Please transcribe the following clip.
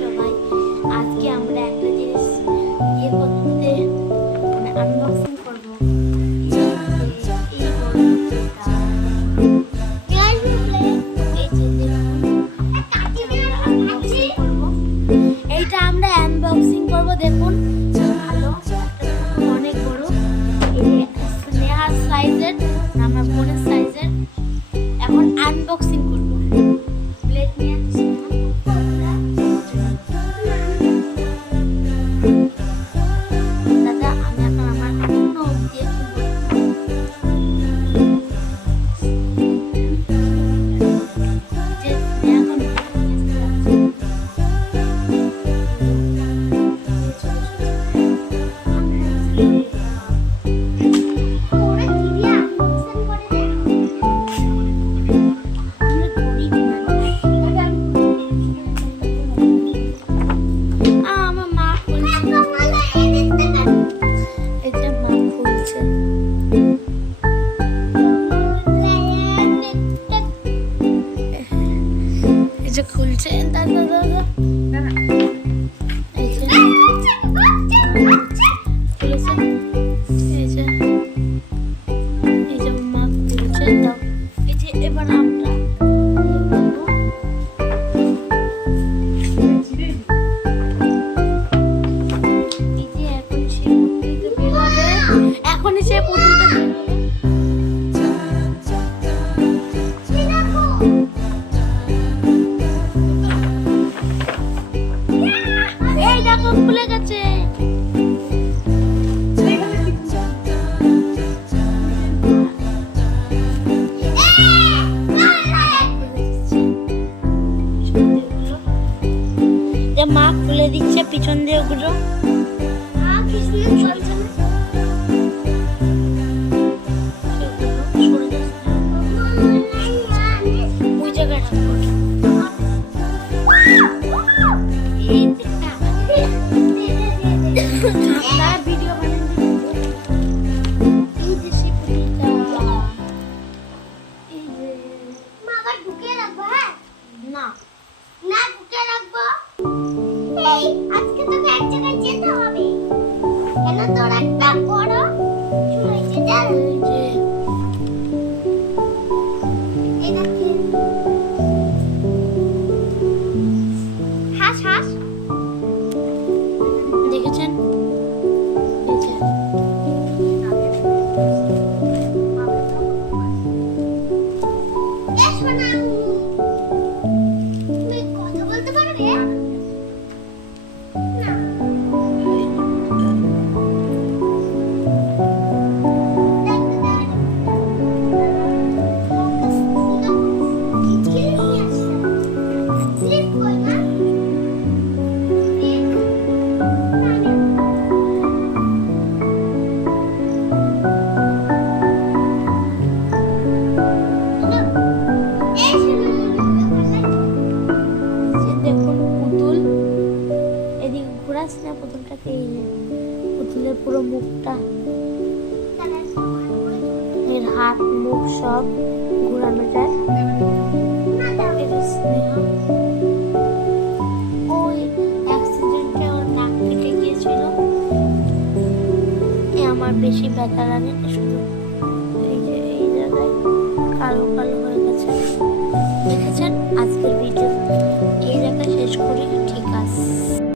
সবাই। আজকে আমরা একটা জিনিস করতে মানে আনবক্সিং করবো। এইটা আমরা আনবক্সিং করবো। দেখুন ভালো, অনেক বড়, স্নেহার সাইজের, আমার বোনের সাইজের। এখন আনবক্সিং করবো। প্লেট নিয়ে আসছি। দাদা আমি এখন আমার নখ দিয়ে খুলছে। দাদা দাদা এবার আমরা এখনই সে পুতুলটা এই দেখো খুলে গেছে। মা খুলে দিচ্ছে পিছন দিয়ে ওগুলো। ওই জায়গাটা ভিডিও ঢুকে রাখবো। হ্যাঁ না না ঢুকে রাখবো। এই আজকে তোকে এক জায়গায় যেতে হবে। কেন তোর একটা বড় চুইতে যাল যে এটা কি হাস হাস দেখেছেন? এই যে তুমি কথা বলতে পারবে? না পুতুলটাকে, এই যে পুতুলের পুরো মুখটা, এর হাত মুখ সব ঘোরানো যায়। ওই অ্যাক্সিডেন্টে ওর নাক কেটে গিয়েছিল। আমার বেশি ব্যথা লাগে শুধু এই যে এই জায়গায় কালো কালো হয়ে গেছে। দেখেছেন? আজকের ভিডিও এই জায়গায় শেষ করি।